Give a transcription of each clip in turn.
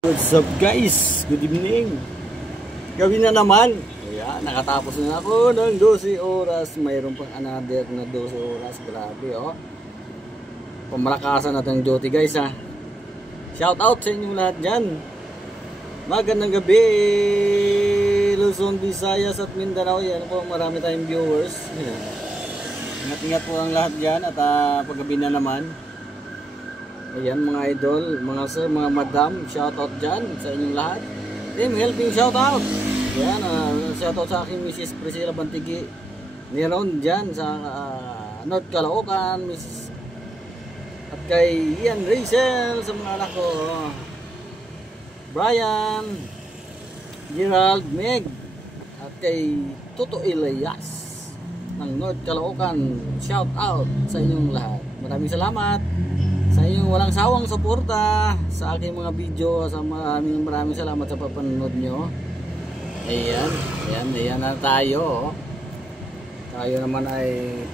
What's up guys? Good evening. Gawin na naman. Ayan, nakatapos na ako ng 12 oras. Mayroon pang another na 12 oras. Grabe oh. Pamalakasan natin ng duty guys ha. Shout out sa inyo lahat dyan. Magandang gabi Luzon, Visayas at Mindanao. Yan po, marami tayong viewers. Ingat-ingat po ang lahat dyan. At paggabi na naman. Ayan mga idol, mga sir, mga madam, shoutout dyan sa inyong lahat. Team helping shoutout. Ayan, shoutout sa aking Mrs. Priscilla Bantigi Niron dyan sa North Caloocan, Mrs. At kay Ian Rachel sa mga anak ko, Brian, Gerald, Meg, at kay Toto Elias ng North Caloocan. Shoutout sa inyong lahat. Maraming salamat sa inyong walang sawang suporta sa aking mga video. Sa maraming salamat sa papanood nyo. Ayan na tayo. Tayo naman ay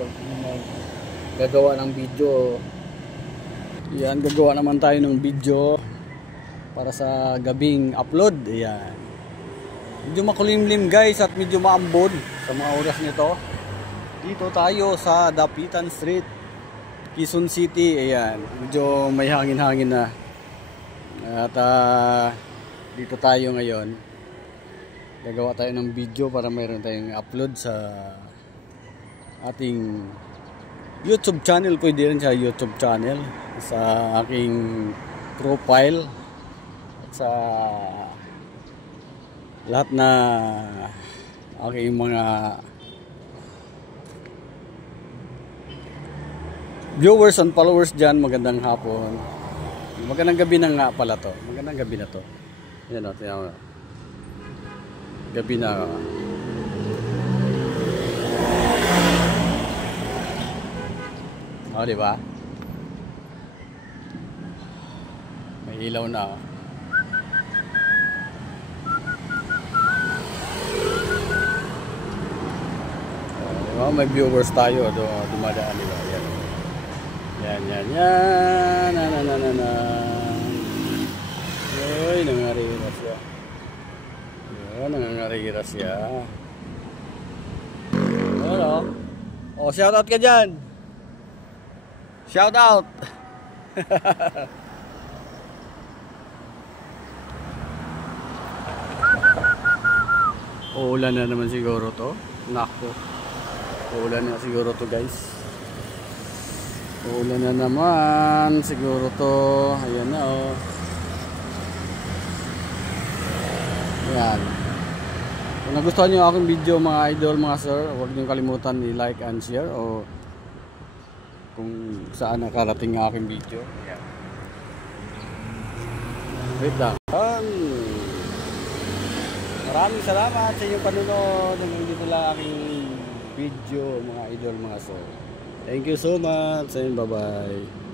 gagawa ng video. Ayan, gagawa naman tayo ng video para sa gabing upload. Ayan, medyo makulimlim guys at medyo maambon sa mga oras nito. Dito tayo sa Dapitan Street, Quezon City. Ayan, medyo may hangin-hangin na. At dito tayo ngayon. Gagawa tayo ng video para mayroon tayong upload sa ating YouTube channel. Pwede rin sa YouTube channel, sa aking profile, at sa lahat na aking mga viewers and followers dyan. Magandang hapon, magandang gabi na nga pala to. Magandang gabi na to. Yan o, tiyan mo. Gabi na. O, diba? May ilaw na. Diba? May viewers tayo. Dumadaan, diba? Yan. Uy, nangarira siya. Yan, nangarira siya. Ano? Oh, shout out ka dyan. Shout out. Uulan na naman siguro to. Nako. Uulan na siguro to guys. Uulan na naman siguro to. Ayan na oh. Ayan. Kung nagustuhan nyo aking video mga idol, mga sir, huwag nyo kalimutan i-like and share o kung saan nakarating ang aking video. Ayan. Wait lang. Maraming salamat sa inyong panunod. Hanggang dito lang aking video mga idol, mga sir. Thank you so much and bye-bye.